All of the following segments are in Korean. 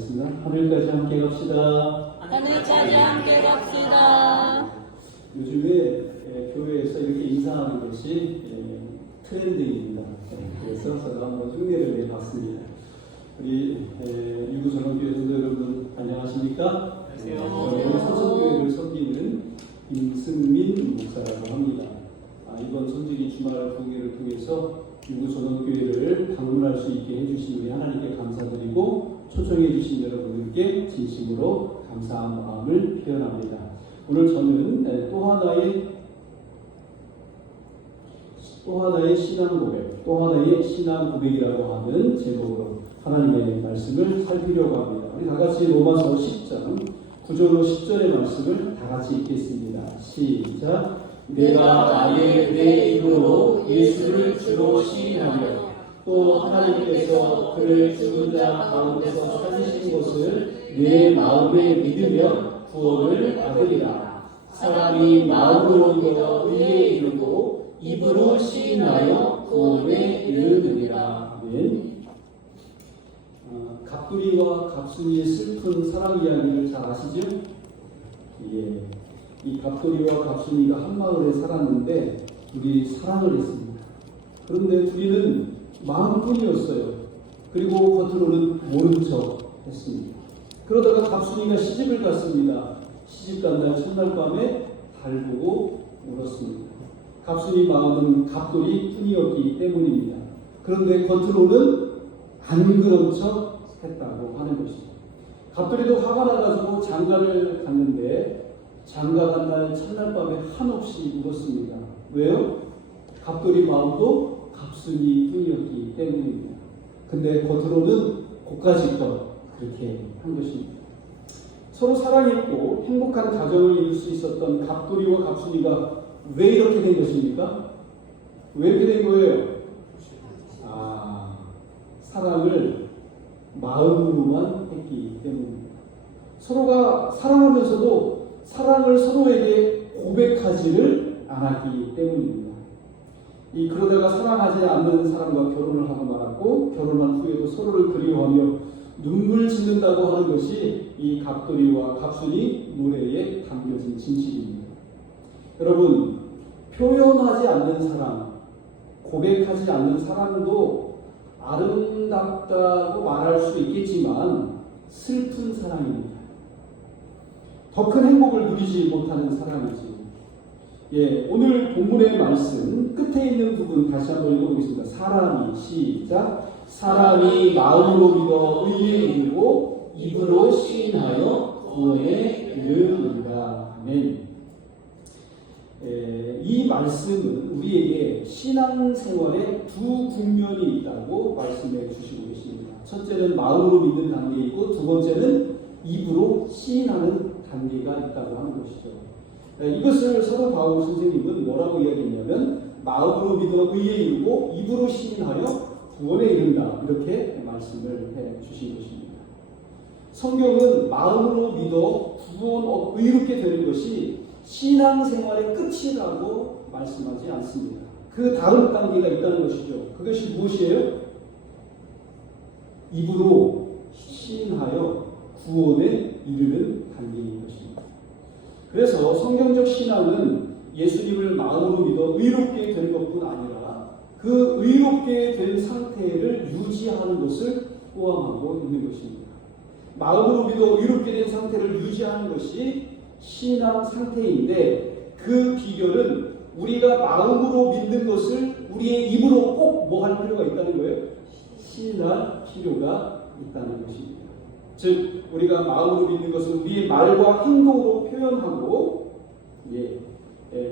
기도하겠습니다. 하늘까지 함께 갑시다. 하늘까지 함께 갑시다. 요즘에 교회에서 이렇게 인사하는 것이 트렌드입니다. 그래서 제가 한번 흉내를 내봤습니다. 우리 유구전원교회 성도 여러분 안녕하십니까? 안녕하세요. 서천교회를 섬기는 임승민 목사라고 합니다. 이번 손질이 주말 공예를 통해서 유구전원교회를 방문할 수 있게 해주신 우리 하나님께 감사드리고 초청해 주신 여러분들께 진심으로 감사한 마음을 표현합니다. 오늘 저는 또 하나의 신앙 고백, 또 하나의 신앙 고백이라고 하는 제목으로 하나님의 말씀을 살피려고 합니다. 우리 다 같이 로마서 10장 9절로 10절의 말씀을 다 같이 읽겠습니다. 시작. 내가 만일 내 입으로 예수를 주로 시인하며 또 하나님께서 그를 죽은 자 가운데서 찾으신 것을 내 마음에 믿으며 구원을 받으리라. 사람이 마음으로 믿어 의에 이르고 입으로 시인하여 구원에 이르느니라. 아멘. 갑돌이와 갑순이의 슬픈 사랑 이야기를 잘 아시죠? 예. 이 갑돌이와 갑순이가 한 마을에 살았는데 둘이 사랑을 했습니다. 그런데 둘이는 마음뿐이었어요. 그리고 겉으로는 모른 척 했습니다. 그러다가 갑순이가 시집을 갔습니다. 시집 간 날 첫날 밤에 달 보고 울었습니다. 갑순이 마음은 갑돌이 뿐이었기 때문입니다. 그런데 겉으로는 안 그런 척 했다고 하는 것입니다. 갑돌이도 화가 나가지고 장가를 갔는데 장가 간 날 첫날 밤에 한없이 울었습니다. 왜요? 갑돌이 마음도 갑순이 뿐이었기 때문입니다. 근데 겉으로는 고까지껏 그렇게 한 것입니다. 서로 사랑했고 행복한 가정을 이룰 수 있었던 갑돌이와 갑순이가 왜 이렇게 된 것입니까? 왜 이렇게 된 거예요? 사랑을 마음으로만 했기 때문입니다. 서로가 사랑하면서도 사랑을 서로에게 고백하지를 않았기 때문입니다. 그러다가 사랑하지 않는 사람과 결혼을 하고 말았고 결혼한 후에도 서로를 그리워하며 눈물 짓는다고 하는 것이 이 갑돌이와 갑순이 노래에 담겨진 진실입니다. 여러분, 표현하지 않는 사랑, 고백하지 않는 사랑도 아름답다고 말할 수 있겠지만 슬픈 사랑입니다. 더 큰 행복을 누리지 못하는 사랑이지. 오늘 본문의 말씀 끝에 있는 부분 다시 한번 읽어보겠습니다. 사람이 시작. 사람이 마음으로 믿어 의에 이르고 입으로 시인하여 구원에 이르느니라. 아멘. 이 말씀은 우리에게 신앙생활에 두 국면이 있다고 말씀해 주시고 계십니다. 첫째는 마음으로 믿는 단계이고 두 번째는 입으로 시인하는 단계가 있다고 하는 것이죠. 이것을 사도 바울 선생님은 뭐라고 이야기했냐면 마음으로 믿어 의에 이르고 입으로 시인하여 구원에 이른다, 이렇게 말씀을 해 주신 것입니다. 성경은 마음으로 믿어 의롭게 되는 것이 신앙생활의 끝이라고 말씀하지 않습니다. 그 다음 단계가 있다는 것이죠. 그것이 무엇이에요? 입으로 시인하여 구원에 이르는 단계인 것입니다. 그래서 성경적 신앙은 예수님을 마음으로 믿어 의롭게 되는 것뿐 아니라 그 의롭게 된 상태를 유지하는 것을 포함하고 있는 것입니다. 마음으로 믿어 의롭게 된 상태를 유지하는 것이 신앙 상태인데 그 비결은 우리가 마음으로 믿는 것을 우리의 입으로 꼭 뭐 할 필요가 있다는 거예요? 시인할 필요가 있다는 것입니다. 즉 우리가 마음으로 믿는 것은 우리의 말과 행동으로 표현하고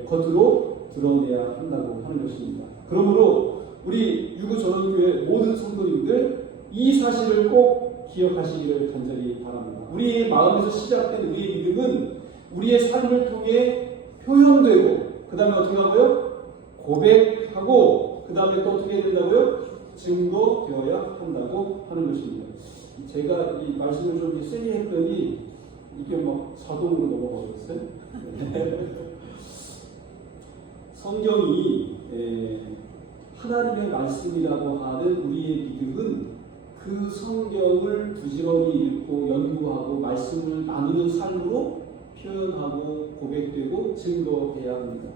겉으로 드러내야 한다고 하는 것입니다. 그러므로 우리 유구전원교회 모든 성도님들 이 사실을 꼭 기억하시기를 간절히 바랍니다. 우리의 마음에서 시작된 우리의 믿음은 우리의 삶을 통해 표현되고 그 다음에 어떻게 하고요? 고백하고 그 다음에 또 어떻게 해야 된다고요? 증거되어야 한다고 하는 것입니다. 제가 이 말씀을 좀 세게 했더니 이게 막 자동으로 넘어가겠어요? 성경이 하나님의 말씀이라고 하는 우리의 믿음은 그 그 성경을 부지런히 읽고 연구하고 말씀을 나누는 삶으로 표현하고 고백되고 증거해야 합니다.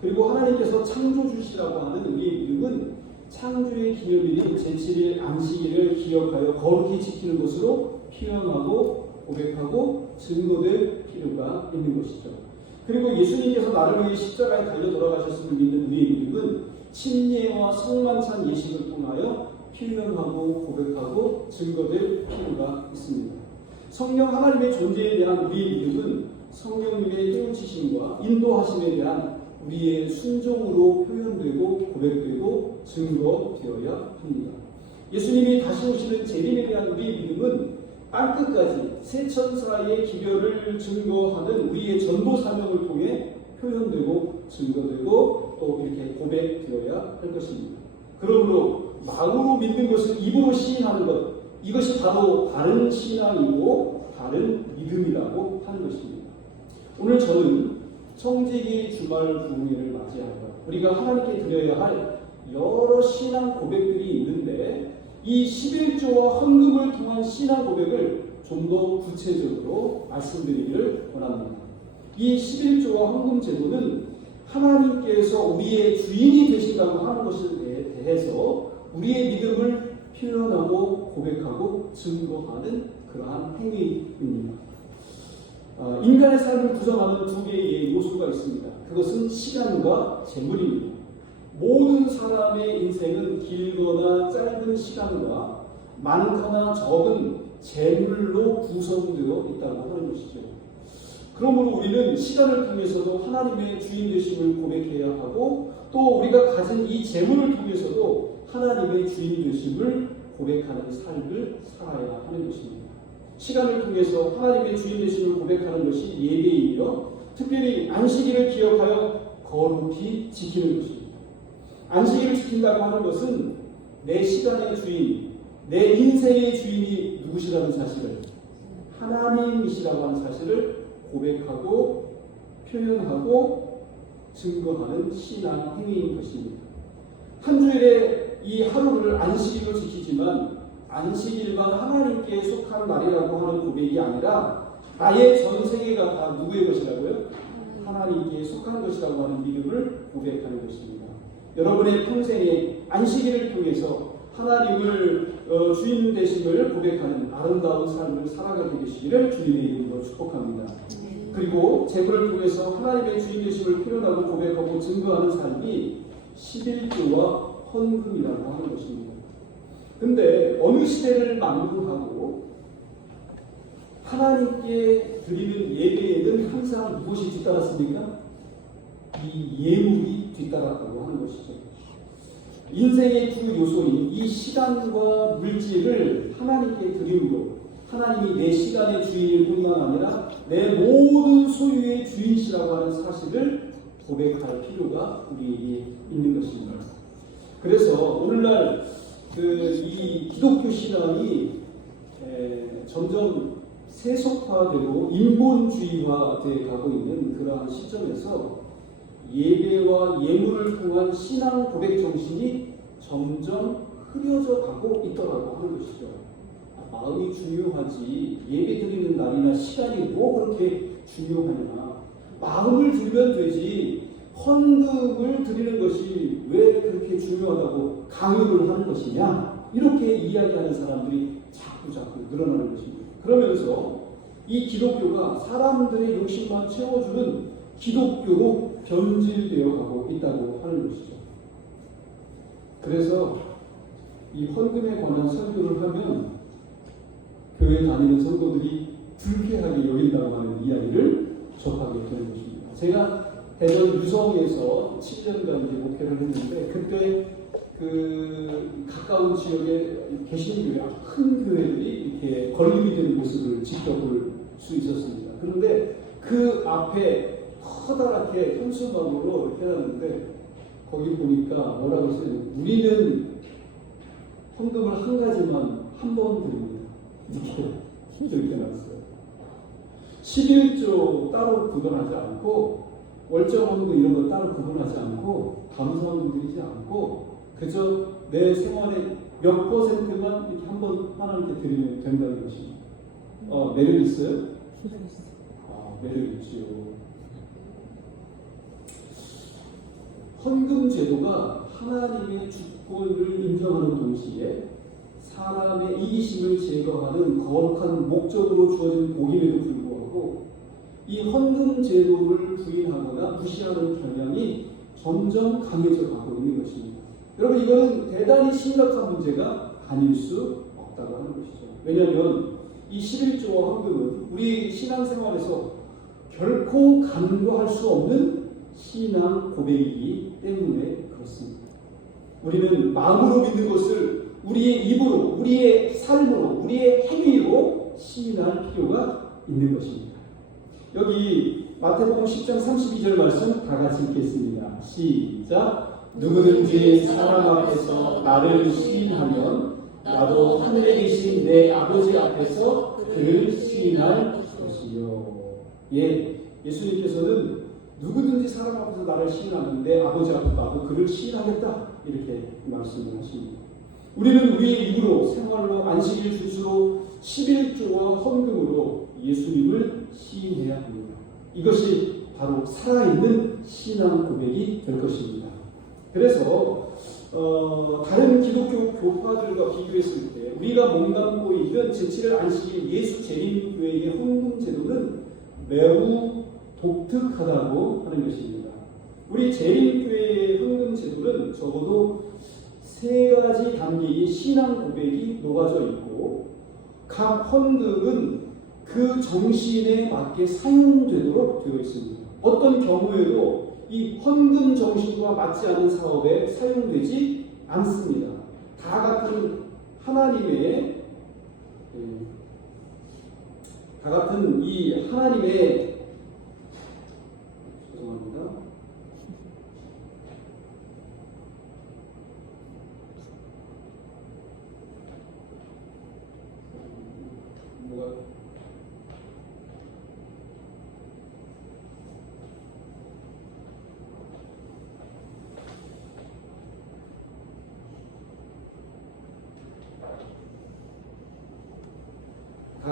그리고 하나님께서 창조주시라고 하는 우리의 믿음은 창조의 기념일인 제7일 안식일을 기억하여 거룩히 지키는 것으로 표현하고 고백하고 증거될 필요가 있는 것이죠. 그리고 예수님께서 나를 위해 십자가에 달려 돌아가셨음을 믿는 우리의 믿음은 침례와 성만찬 예식을 통하여 표현하고 고백하고 증거될 필요가 있습니다. 성령 하나님의 존재에 대한 우리의 믿음은 성령님의 깨우치심과 인도하심에 대한 우리의 순종으로 표현되고 고백되고 증거되어야 합니다. 예수님이 다시 오시는 재림에 대한 우리의 믿음은 땅끝까지 새 천사의 기별을 증거하는 우리의 전도 사명을 통해 표현되고 증거되고 또 이렇게 고백되어야 할 것입니다. 그러므로 마음으로 믿는 것은 입으로 시인하는 것, 이것이 바로 다른 신앙이고 다른 믿음이라고 하는 것입니다. 오늘 저는 청지기 주말 부흥회를 맞이하여 우리가 하나님께 드려야 할 여러 신앙 고백들이 있는데 이 11조와 헌금을 통한 신앙 고백을 좀 더 구체적으로 말씀드리기를 원합니다. 이 11조와 헌금 제도는 하나님께서 우리의 주인이 되신다고 하는 것에 대해서 우리의 믿음을 표현하고 고백하고 증거하는 그러한 행위입니다. 인간의 삶을 구성하는 두 개의 요소가 있습니다. 그것은 시간과 재물입니다. 모든 사람의 인생은 길거나 짧은 시간과 많거나 적은 재물로 구성되어 있다고 하는 것이죠. 그러므로 우리는 시간을 통해서도 하나님의 주인 되심을 고백해야 하고 또 우리가 가진 이 재물을 통해서도 하나님의 주인 되심을 고백하는 삶을 살아야 하는 것입니다. 시간을 통해서 하나님의 주인 되심을 고백하는 것이 예배이며 특별히 안식일을 기억하여 거룩히 지키는 것입니다. 안식일을 지킨다고 하는 것은 내 시간의 주인, 내 인생의 주인이 누구시라는 사실을, 하나님이시라고 하는 사실을 고백하고 표현하고 증거하는 신앙 행위인 것입니다. 한 주일에 이 하루를 안식일로 지키지만 안식일만 하나님께 속한 날이라고 하는 고백이 아니라 나의 전 세계가 다 누구의 것이라고요? 하나님께 속한 것이라고 하는 믿음을 고백하는 것입니다. 여러분의 평생에 안식일을 통해서 하나님을 주인 되심을 고백하는 아름다운 삶을 살아가게 되시기를 주님의 이름으로 축복합니다. 그리고 재물을 통해서 하나님의 주인 되심을 표현하고 고백하고 증거하는 삶이 11조와 헌금이라고 하는 것입니다. 근데 어느 시대를 만국하고 하나님께 드리는 예배에는 항상 무엇이 뒤따랐습니까? 이 예물이 뒤따랐다고 하는 것이죠. 인생의 두 요소인 이 시간과 물질을 하나님께 드림으로 하나님이 내 시간의 주인일 뿐만 아니라 내 모든 소유의 주인이시라고 하는 사실을 고백할 필요가 우리에게 있는 것입니다. 그래서 오늘날 이 기독교 신앙이 점점 세속화되고 인본주의화되어 가고 있는 그러한 시점에서 예배와 예물을 통한 신앙 고백 정신이 점점 흐려져 가고 있더라고 하는 것이죠. 마음이 중요하지 예배 드리는 날이나 시간이 뭐 그렇게 중요하냐. 마음을 드리면 되지 헌금을 드리는 것이 왜 그렇게 중요하다고 강요를 하는 것이냐. 이렇게 이야기하는 사람들이 자꾸 늘어나는 것입니다. 그러면서 이 기독교가 사람들의 욕심만 채워주는 기독교로 변질되어 가고 있다고 하는 것이죠. 그래서 이 헌금에 관한 설교를 하면 교회 다니는 성도들이 불쾌하게 여긴다고 하는 이야기를 접하게 되는 것입니다. 제가 대전 유성에서 7년간 이제 목회를 했는데 그때 그 가까운 지역에 계신 교회, 큰 교회들이 이렇게 걸림이 되는 모습을 지켜볼 수 있었습니다. 그런데 그 앞에 커다랗게 현수막으로 이렇게 해놨는데 거기 보니까 뭐라고 했어요? 우리는 헌금을 한 가지만 한 번 드립니다. 이렇게 나왔어요. 11조 따로 구분하지 않고 월정 헌금 이런 거 따로 구분하지 않고 감사헌금 드리지 않고 그저 내 생활의 몇 %만 이렇게 한번 하나님께 드리면 된다는 것입니다. 매력 있어요? 매력 있지요. 헌금 제도가 하나님의 주권을 인정하는 동시에 사람의 이기심을 제거하는 거룩한 목적으로 주어진 복임에도 불구하고 이 헌금 제도를 부인하거나 무시하는 경향이 점점 강해져 가고 있는 것입니다. 여러분, 이거는 대단히 심각한 문제가 아닐 수 없다고 하는 것이죠. 왜냐하면 이 11조와 헌금은 우리 신앙생활에서 결코 간과할 수 없는 신앙 고백이기 때문에 그렇습니다. 우리는 마음으로 믿는 것을 우리의 입으로, 우리의 삶으로, 우리의 행위로 시인할 필요가 있는 것입니다. 여기 마태복음 10장 32절 말씀 다 같이 읽겠습니다. 시작. 누구든지 사람 앞에서 나를 시인하면 나도 하늘에 계신 내 아버지 앞에서 그를 시인할 것이요. 예수님께서는 누구든지 사람 앞에서 나를 시인하면 내 아버지 앞에서 나도 그를 시인하겠다, 이렇게 말씀을 하십니다. 우리는 우리의 입으로, 생활로, 안식일 주수로, 11조와 헌금으로 예수님을 시인해야 합니다. 이것이 바로 살아있는 신앙 고백이 될 것입니다. 그래서 다른 기독교 교파들과 비교했을 때 우리가 몸담고 있는 제7일 안식일 예수 재림교회의 헌금 제도는 매우 독특하다고 하는 것입니다. 우리 재림교회의 헌금 제도는 적어도 3가지 단계의 신앙 고백이 녹아져 있고 각 헌금은 그 정신에 맞게 사용되도록 되어 있습니다. 어떤 경우에도 이 헌금 정신과 맞지 않은 사업에 사용되지 않습니다. 다 같은 하나님의 죄송합니다. 다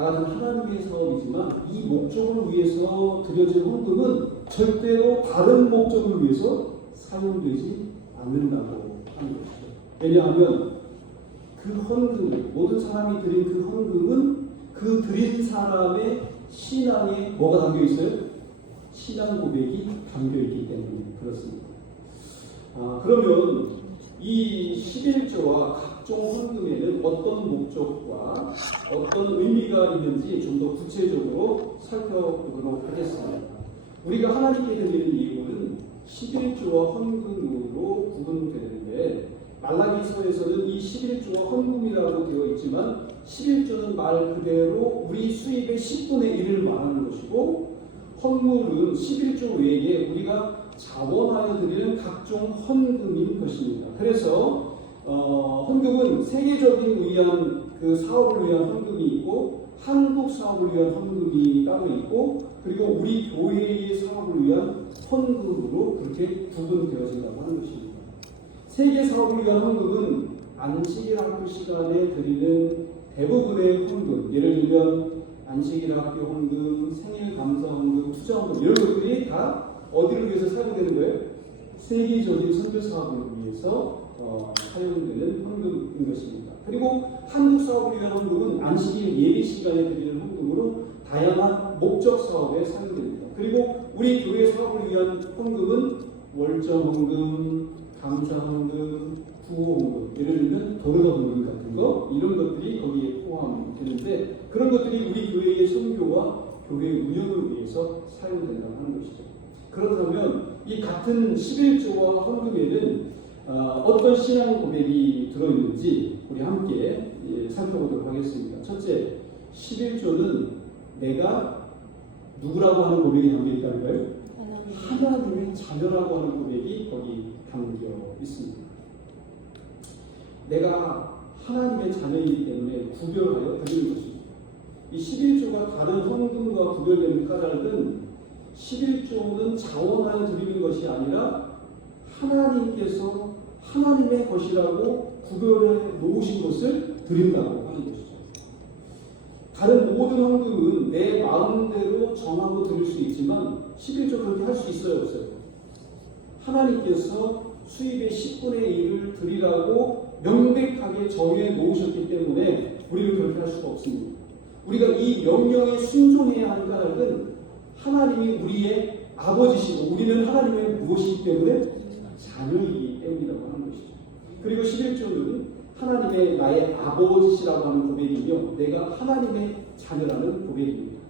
같은 하나님의 사업이지만 이 목적을 위해서 드려진 헌금은 절대로 다른 목적을 위해서 사용되지 않는다고 하는 것이죠. 왜냐하면 그 헌금, 모든 사람이 드린 그 헌금은 그 드린 사람의 신앙에 뭐가 담겨 있어요? 신앙 고백이 담겨 있기 때문에 그렇습니다. 그러면 이 11조와 각종 헌금에는 어떤 목적과 어떤 의미가 있는지 좀 더 구체적으로 살펴보도록 하겠습니다. 우리가 하나님께 드리는 예물은 11조와 헌금으로 구분되는데 말라기서에서는 이 11조와 헌금이라고 되어 있지만 11조는 말 그대로 우리 수입의 10분의 1을 말하는 것이고 헌물은 11조 외에 우리가 자원하여 드리는 각종 헌금인 것입니다. 그래서 헌금은 세계적인 위한 그 사업을 위한 헌금이 있고 한국 사업을 위한 헌금이 따로 있고 그리고 우리 교회의 사업을 위한 헌금으로 그렇게 구분되어진다고 하는 것입니다. 세계 사업을 위한 헌금은 안식일 학교 시간에 드리는 대부분의 헌금, 예를 들면 안식일 학교 헌금, 생일 감사 헌금, 투자 헌금 이런 것들이 다 어디를 위해서 사용되는 거예요? 세계적인 선교 사업을 위해서 사용되는 헌금인 것입니다. 그리고 한국 사업을 위한 헌금은 안식일 예배 시간에 드리는 헌금으로 다양한 목적 사업에 사용됩니다. 그리고 우리 교회 사업을 위한 헌금은 월정 헌금, 감사 헌금, 구호 헌금, 예를 들면 도르가 헌금 같은 거 이런 것들이 거기에 포함되는데 그런 것들이 우리 교회의 선교와 교회 운영을 위해서 사용된다고 하는 것이죠. 그렇다면 이 같은 11조와 헌금에는 어떤 신앙 고백이 들어있는지 우리 함께 살펴보도록 하겠습니다. 첫째, 11조는 내가 누구라고 하는 고백이 담겨 있다는 거예요? 하나님의 자녀라고 하는 고백이 거기 담겨 있습니다. 내가 하나님의 자녀이기 때문에 구별하여 드리는 것입니다. 이 11조가 다른 헌금과 구별되는 까닭은 11조는 자원하여 드리는 것이 아니라 하나님께서 하나님의 것이라고 구별해 놓으신 것을 드린다고 하는 것이죠. 다른 모든 헌금은 내 마음대로 정하고 드릴 수 있지만 11조 그렇게 할 수 있어요, 없어요? 하나님께서 수입의 10분의 1을 드리라고 명백하게 정해 놓으셨기 때문에 우리는 그렇게 할 수가 없습니다. 우리가 이 명령에 순종해야 하는 까닭은 하나님이 우리의 아버지시고 우리는 하나님의 무엇이기 때문에 자녀이기 때문이라고 하는 것이죠. 그리고 11조는 하나님의 나의 아버지시라고 하는 고백이며 내가 하나님의 자녀라는 고백입니다.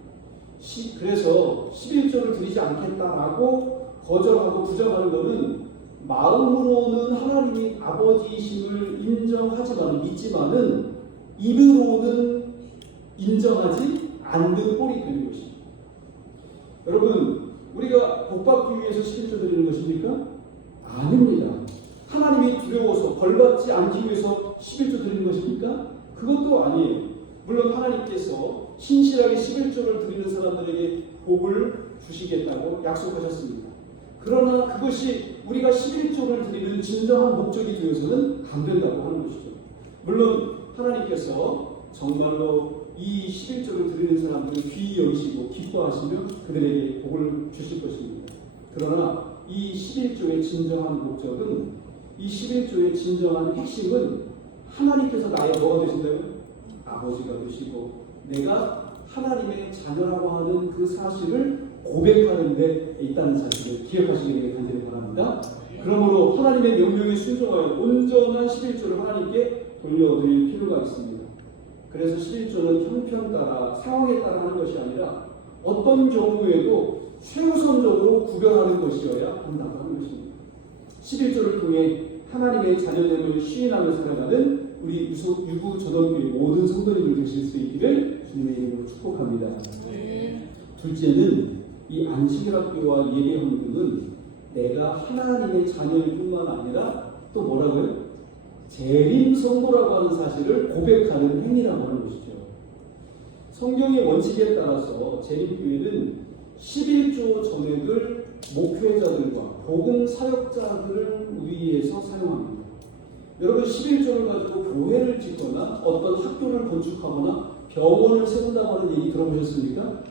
그래서 11조를 드리지 않겠다라고 거절하고 부정하는 것은 마음으로는 하나님이 아버지이심을 인정하지만 믿지만은 입으로는 인정하지 않는 꼴이 되는 것입니다. 여러분, 우리가 복받기 위해서 11조 드리는 것입니까? 아닙니다. 하나님이 두려워서 벌받지 않기 위해서 11조 드리는 것입니까? 그것도 아니에요. 물론 하나님께서 신실하게 11조를 드리는 사람들에게 복을 주시겠다고 약속하셨습니다. 그러나 그것이 우리가 11조를 드리는 진정한 목적이 되어서는 안 된다고 하는 것이죠. 물론 하나님께서 정말로 이 11조를 드리는 사람들을 귀히 여기시고 기뻐하시며 그들에게 복을 주실 것입니다. 그러나 이 11조의 진정한 목적은 이 11조의 진정한 핵심은 하나님께서 나의 뭐가 되신다고요? 아버지가 되시고 내가 하나님의 자녀라고 하는 그 사실을 고백하는 데 있다는 사실을 기억하시기를 간절히 바랍니다. 그러므로 하나님의 명령에 순종하여 온전한 11조를 하나님께 돌려드릴 필요가 있습니다. 그래서 11조는 형편 따라 상황에 따라 하는 것이 아니라 어떤 경우에도 최우선적으로 구별하는 것이어야 한다고 하는 것입니다. 11조를 통해 하나님의 자녀됨을 시인하며 살아가는 우리 유구 전원교회 모든 성도님들 되실 수 있기를 주님의 이름으로 축복합니다. 둘째는 이 안식일학교와 예배헌금은 내가 하나님의 자녀일 뿐만 아니라 또 뭐라고요? 재림 성도라고 하는 사실을 고백하는 행위라고 하는 것이죠. 성경의 원칙에 따라서 재림교회는 11조 전액을 목회자들과 복음 사역자들을 위해서 사용합니다. 여러분 11조를 가지고 교회를 짓거나 어떤 학교를 건축하거나 병원을 세운다고 하는 얘기 들어보셨습니까?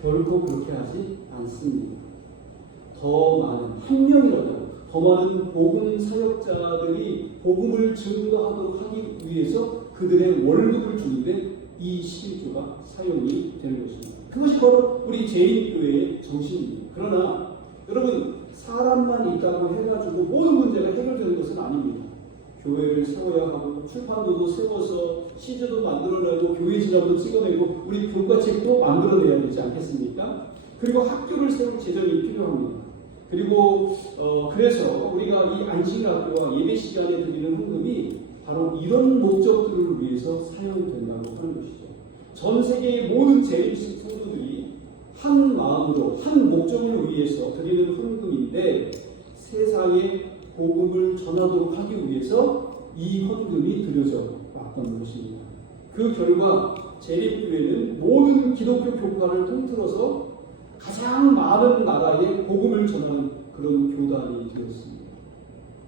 결코 그렇게 하지 않습니다. 더 많은 한 명이라도 더 많은 복음 사역자들이 복음을 증거하도록 하기 위해서 그들의 월급을 주는데 이 11조가 사용이 되는 것입니다. 그것이 바로 우리 재림교회의 정신입니다. 그러나 여러분 사람만 있다고 해가지고 모든 문제가 해결되는 것은 아닙니다. 교회를 세워야 하고 출판도도 세워서 시즈도 만들어내고 교회 지갑도 찍어내고 우리 교과책도 만들어내야 되지 않겠습니까? 그리고 학교를 세울 재정이 필요합니다. 그리고 그래서 우리가 이 안식일학교와 예배 시간에 드리는 헌금이 바로 이런 목적들을 위해서 사용된다고 하는 것이죠. 전 세계의 모든 재림 성도들이 한 마음으로 한 목적을 위해서 드리는 헌금인데 세상에 복음을 전하도록 하기 위해서 이 헌금이 드려져 왔던 것입니다. 그 결과 재림교회는 모든 기독교 교파를 통틀어서 가장 많은 나라에 복음을 전하는 그런 교단이 되었습니다.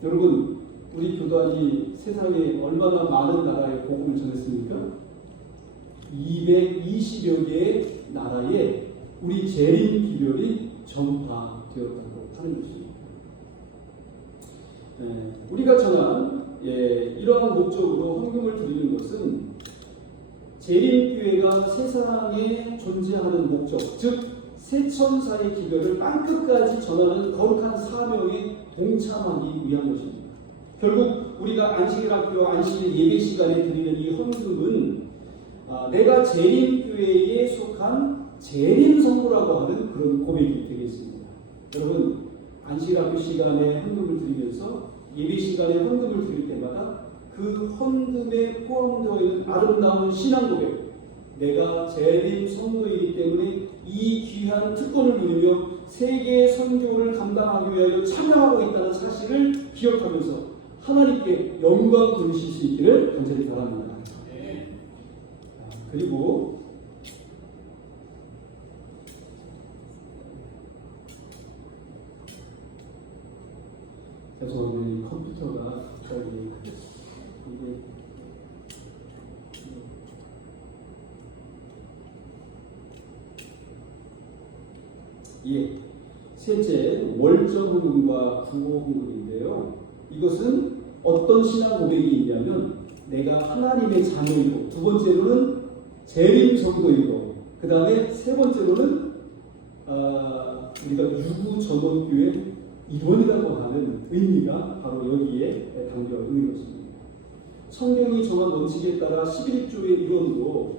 여러분, 우리 교단이 세상에 얼마나 많은 나라에 복음을 전했습니까? 220여 개의 나라에 우리 재림 기별이 전파되었다고 하는 것입니다. 우리가 전한 이러한 목적으로 헌금을 드리는 것은 재림교회가 세상에 존재하는 목적, 즉 세천사의 기별을 땅끝까지 전하는 거룩한 사명에 동참하기 위한 것입니다. 결국 우리가 안식일학교와 안식일 예배 시간에 드리는 이 헌금은 내가 재림교회에 속한 재림성도라고 하는 그런 고백이 되겠습니다. 여러분, 안식일학교 시간에 헌금을 드리면서 예배 시간에 헌금을 드릴 때마다 그 헌금에 포함되어 있는 아름다운 신앙 고백, 내가 재림 성도이기 때문에 이 귀한 특권을 누리며 세계 선교를 감당하기 위하여 참여하고 있다는 사실을 기억하면서 하나님께 영광 돌리실 수 있기를 간절히 바랍니다. 그리고 죄송합니다. 컴퓨터가 셋째, 월정 헌금과 구호 헌금인데요. 이것은 어떤 신앙 고백이 있냐면 내가 하나님의 자녀이고, 두 번째로는 재림 성도이고, 그 다음에 세 번째로는 우리가 유구 전원교회 일원이라고 하는 의미가 바로 여기에 담겨 있는 것입니다. 성경이 정한 원칙에 따라 11조의 일원으로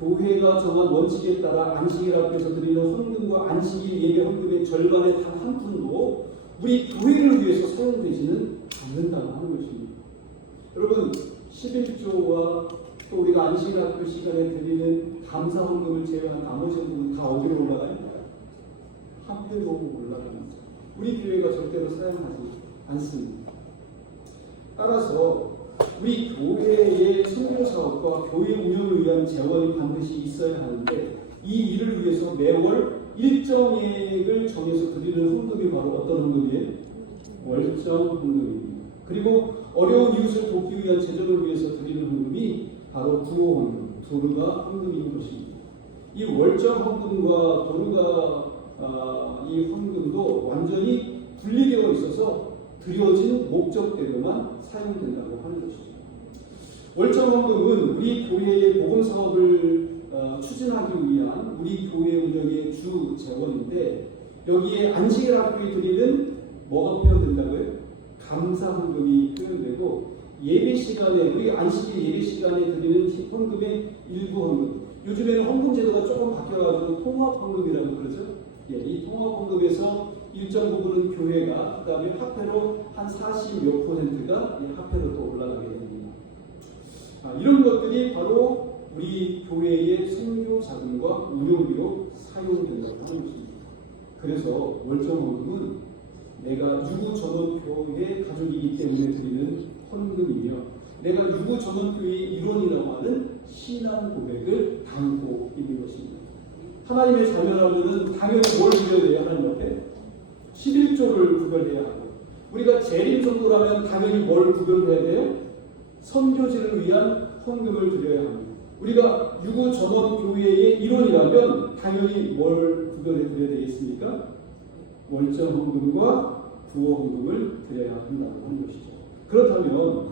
교회가 정한 원칙에 따라 안식일 앞에서 드리는 헌금과 안식일 예배 헌금의 절반의 단 한 푼도 우리 교회를 위해서 사용되지는 않는다고 하는 것입니다. 여러분, 11조와 또 우리가 안식일 학교 시간에 드리는 감사 헌금을 제외한 나머지 헌금은 다 어디로 올라가요? 화폐로 올라갑니다. 우리 교회가 절대로 사용하지 않습니다. 따라서 우리 교회의 선교 사업과 교회 운영을 위한 재원이 반드시 있어야 하는데, 이 일을 위해서 매월 일정액을 정해서 드리는 헌금이 바로 어떤 헌금이에요? 월정 헌금입니다. 그리고 어려운 이웃을 돕기 위한 재정을 위해서 드리는 헌금이 바로 구호 헌금, 도르가 헌금인 것입니다. 이 월정 헌금과 도르가 이 헌금도 완전히 분리되어 있어서 드려진 목적대로만 사용된다고 하는 것이죠. 월정 헌금은 우리 교회의 복음 사업을 추진하기 위한 우리 교회 운영의 주 재원인데, 여기에 안식일 학교에 드리는 뭐가 표현된다고요? 감사 헌금이 표현되고, 예배 시간에 우리 안식일 예배 시간에 드리는 헌금의 일부 헌금, 요즘에는 헌금 제도가 조금 바뀌어가지고 통합 헌금이라고 그러죠. 이 통합 헌금에서 일정 부분은 교회가, 그 다음에 화폐로 한 40몇 %가 화폐로 또 올라가게 됩니다. 이런 것들이 바로 우리 교회의 선교 자금과 운영비로 사용된다고 하는 것입니다. 그래서 월정 헌금은 내가 유구 전원교회 가족이기 때문에 드리는 헌금이며, 내가 유구 전원교회의 일원이라고 하는 신앙 고백을 담고 있는 것입니다. 하나님의 자녀라면 당연히 뭘 드려야 돼요? 하나님 앞에 11조를 구별해야 하고, 우리가 재림 성도라면 당연히 뭘 구별해야 돼요? 선교지를 위한 헌금을 드려야 합니다. 우리가 유구 전원 교회의 일원이라면 당연히 뭘 구별해 드려야 되겠습니까? 월정 헌금과 구호 헌금을 드려야 한다고 하는 것이죠. 그렇다면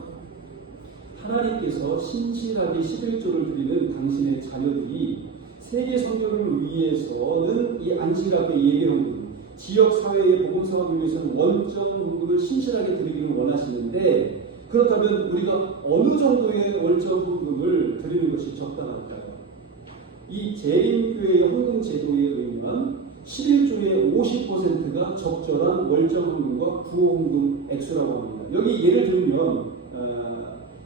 하나님께서 신실하게 11조를 드리는 당신의 자녀들이 세계 선교를 위해서는 이 안식일학교 예배 헌금, 지역 사회의 복음 사업을 위해서는 원정 헌금을 신실하게 드리기를 원하시는데, 그렇다면 우리가 어느 정도의 월정 헌금을 드리는 것이 적당할까요? 이 재림교회의 헌금 제도에 의하면 11조의 50%가 적절한 월정 헌금과 구호 헌금 액수라고 합니다. 여기 예를 들면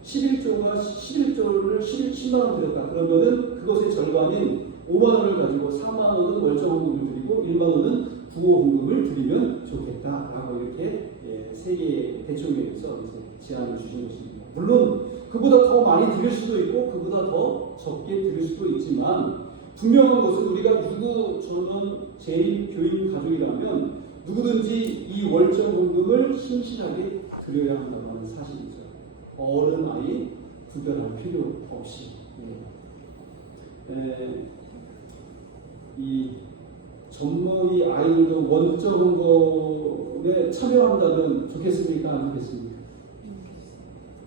11조가 11조를 10만 원 드렸다. 그러면은 그것의 절반인 5만 원을 가지고 4만 원은 월정 헌금을 드리고 1만 원은 구호 헌금을 드리면 좋겠다라고 이렇게 세 개의 대총회에서 제안을 주신 것입니다. 물론 그보다 더 많이 드릴 수도 있고 그보다 더 적게 드릴 수도 있지만, 분명한 것은 우리가 유구 전원 재림 교인 가족이라면 누구든지 이 월정 헌금을 신실하게 드려야 한다는 사실이죠. 어른 아이 구별할 필요 없이. 이 전모의 아이들도 원정 헌금에 참여한다면 좋겠습니까? 안 좋겠습니까?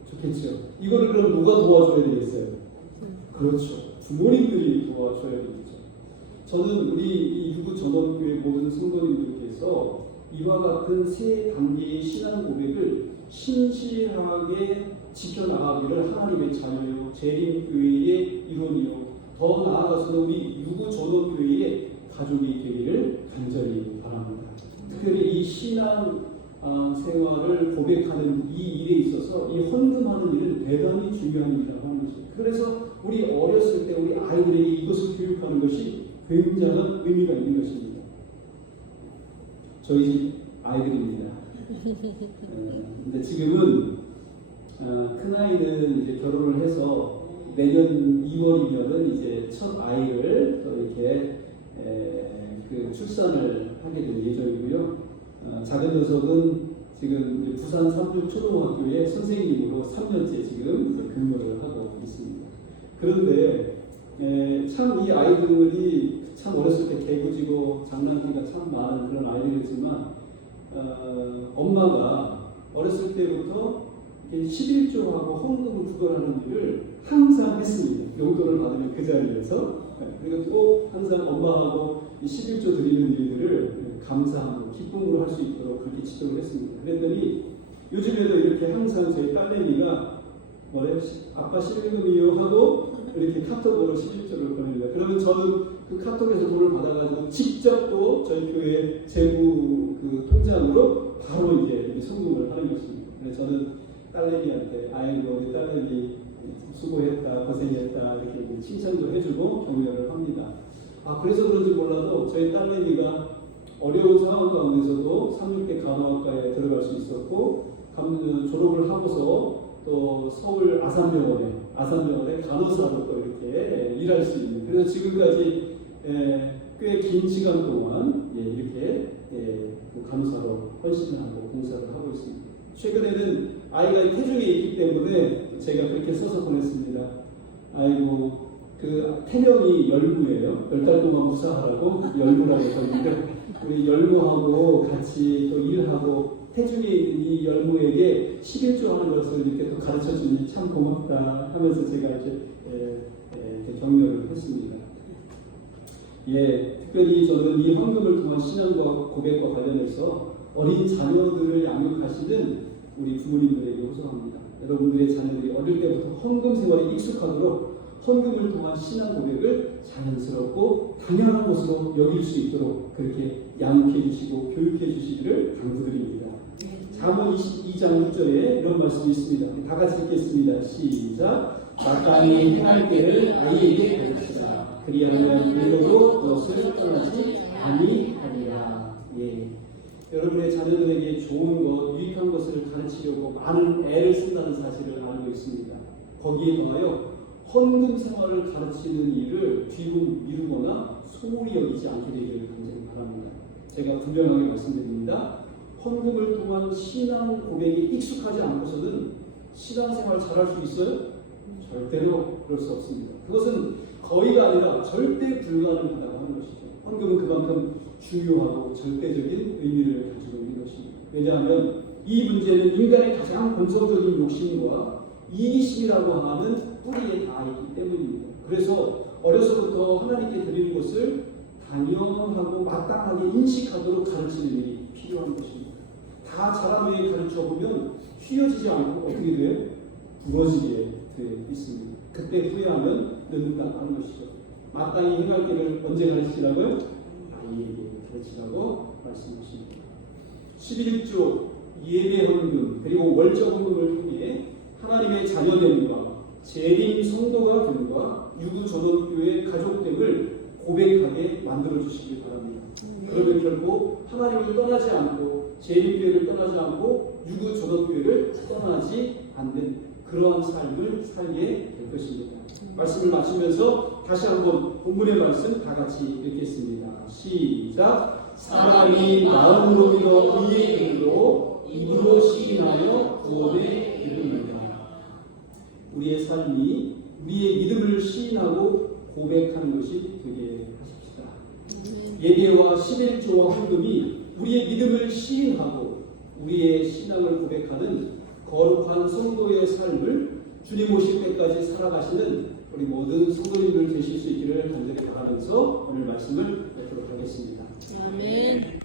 좋겠죠. 이거를 그럼 누가 도와줘야 되겠어요? 그렇죠. 부모님들이 도와줘야 되겠죠. 저는 우리 이 유구 전원교회 모든 성도님들께서 이와 같은 세 단계의 신앙 고백을 신실하게 지켜나가기를 하나님의 자녀요, 재림교회의 일원이요, 더 나아가서는 우리 유구 전원교회의 가족이 되기를 간절히 바랍니다. 특별히 이 신앙 생활을 고백하는 이 일에 있어서 이 헌금하는 일은 대단히 중요한 일이라고 하는 것입니다. 그래서 우리 어렸을 때 우리 아이들에게 이것을 교육하는 것이 굉장한 의미가 있는 것입니다. 저희 집 아이들입니다. 근데 지금은 큰 아이는 이제 결혼을 해서 내년 2월이면은 이제 첫 아이를 또 이렇게 그 출산을 하게 될 예정이고요. 작은 녀석은 지금 이제 부산 삼육초등학교의 선생님으로 3년째 지금 근무를 하고 있습니다. 그런데 참 이 아이들이 참 어렸을 때 개구지고 장난기가 참 많은 그런 아이들이었지만 엄마가 어렸을 때부터 11조하고 헌금을 구걸하는 일을 항상 했습니다. 용돈을 받으면 그 자리에서. 그리고 또 항상 엄마하고 11조 드리는 일들을 감사하고 기쁨으로 할 수 있도록 그렇게 지도를 했습니다. 그랬더니 요즘에도 이렇게 항상 저희 딸내미가 뭐래요? 아빠 실금이요 하고 이렇게 카톡으로 11조를 보냅니다. 그러면 저는 그 카톡에서 돈을 받아가지고 직접 또 저희 교회 재무 그 통장으로 바로 이제 송금을 하는 것입니다. 그래서 저는 딸내미한테 아이고 우리 딸내미 수고했다 고생했다 이렇게 칭찬도 해주고 격려를 합니다. 그래서 그런지 몰라도 저희 딸내미가 어려운 상황 가운데서도 36대 간호학과에 들어갈 수 있었고 졸업을 하고서 또 서울 아산병원에 간호사로 또 이렇게 일할 수 있는, 그래서 지금까지 꽤 긴 시간 동안 이렇게 간호사로 헌신하고 봉사를 하고 있습니다. 최근에는 아이가 태중에 있기 때문에 제가 그렇게 써서 보냈습니다. 아이고 그 태명이 열무예요. 10달 동안 무사하라고 열무라고 했는데 우리 열무하고 같이 또 일하고 태중에 있는 이 열무에게 11조 하는 것을 이렇게 또 가르쳐 주니 참 고맙다 하면서 제가 이제 격려를 했습니다. 특별히 저는 이 헌금을 통한 신앙과 고백과 관련해서 어린 자녀들을 양육하시는 우리 부모님들에게 호소합니다. 여러분들의 자녀들이 어릴 때부터 헌금 생활에 익숙하도록 헌금을 통한 신앙 고백을 자연스럽고 당연한 것으로 여길 수 있도록 그렇게 양육해 주시고 교육해 주시기를 당부드립니다. 잠언 22장 6절에 이런 말씀이 있습니다. 다 같이 읽겠습니다. 시작. 마땅히 행할 때를 아이에게 가르치라. 그리하면 일로도 너를 떠나지 아니하리라. 여러분의 자녀들에게 좋은 것, 유익한 것을 가르치려고 많은 애를 쓴다는 사실을 알고 있습니다. 거기에 더하여 헌금 생활을 가르치는 일을 뒤로 미루거나 소홀히 여기지 않게 되기를 간절히 바랍니다. 제가 분명하게 말씀드립니다. 헌금을 통한 신앙 고백이 익숙하지 않고서는 신앙생활 잘할 수 있어요? 절대로 그럴 수 없습니다. 그것은 거의가 아니라 절대 불가능하다고 하는 것이죠. 헌금은 그만큼 중요하고 절대적인 의미를 가지고 있는 것입니다. 왜냐하면 이 문제는 인간의 가장 본성적인 욕심과 이기심이라고 하는 뿌리에 닿아있기 때문입니다. 그래서 어려서부터 하나님께 드리는 것을 당연하고 마땅하게 인식하도록 가르치는 일이 필요한 것입니다. 다 자란 후에 가르쳐보면 휘어지지 않고 어떻게 돼요? 부러지게 되어 있습니다. 그때 후회하면 늙는다 하는 것이죠. 마땅히 행할 길을 언제 가르치라고요? 아이에게 가르치라고 말씀하십니다. 11조 예배 헌금 그리고 월적 헌금을 통해 하나님의 자녀됨과 재림 성도가 됨과 유구 전원교회 가족됨을 고백하게 만들어 주시길 바랍니다. 그러면 결코 하나님을 떠나지 않고 재림교회를 떠나지 않고 유구 전원교회를 떠나지 않는 그러한 삶을 살게 될 것입니다. 말씀을 마치면서 다시 한번 본문의 말씀 다 같이 읽겠습니다. 시작. 사람이 마음으로 믿어 의의 길로 입으로 시인하여 구원에 이릅니다. 우리의 삶이 우리의 믿음을 시인하고 고백하는 것이 되게 하십시다. 예배와 11조와 헌금이 우리의 믿음을 시인하고 우리의 신앙을 고백하는 거룩한 성도의 삶을 주님 오실 때까지 살아가시는 우리 모든 성도님들 되실 수 있기를 간절히 바라면서 오늘 말씀을 뵙도록 하겠습니다. 아멘.